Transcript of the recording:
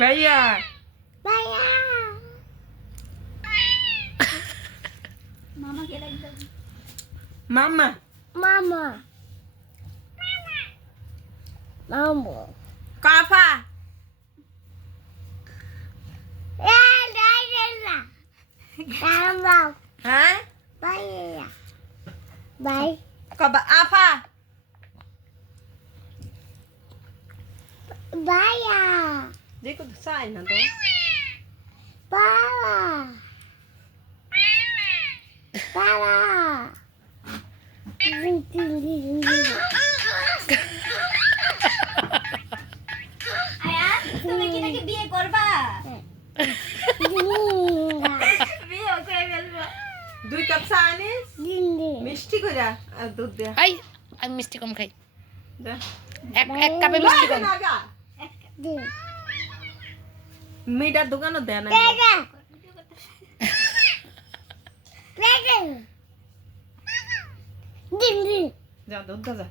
ভাইয়া ভাইয়া মামাকে ডাক দাও। মামা মামা মামা কাফা মামা হ্যাঁ ভাইয়া ভাই কবা আফা ভাইয়া যে কত চাই না তো বাবা বাবা আয়া তুমি কি নাকি বিয়ে করবা? বিয়ে করে ফেলবো। 2 কাপ চা আনিস মিষ্টি কইরা আর দুধ দে আই আমি মিষ্টি কম খাই দে এক কাপে মিষ্টি কম মিটার দোকানও দেয় না যা দুধ দে যা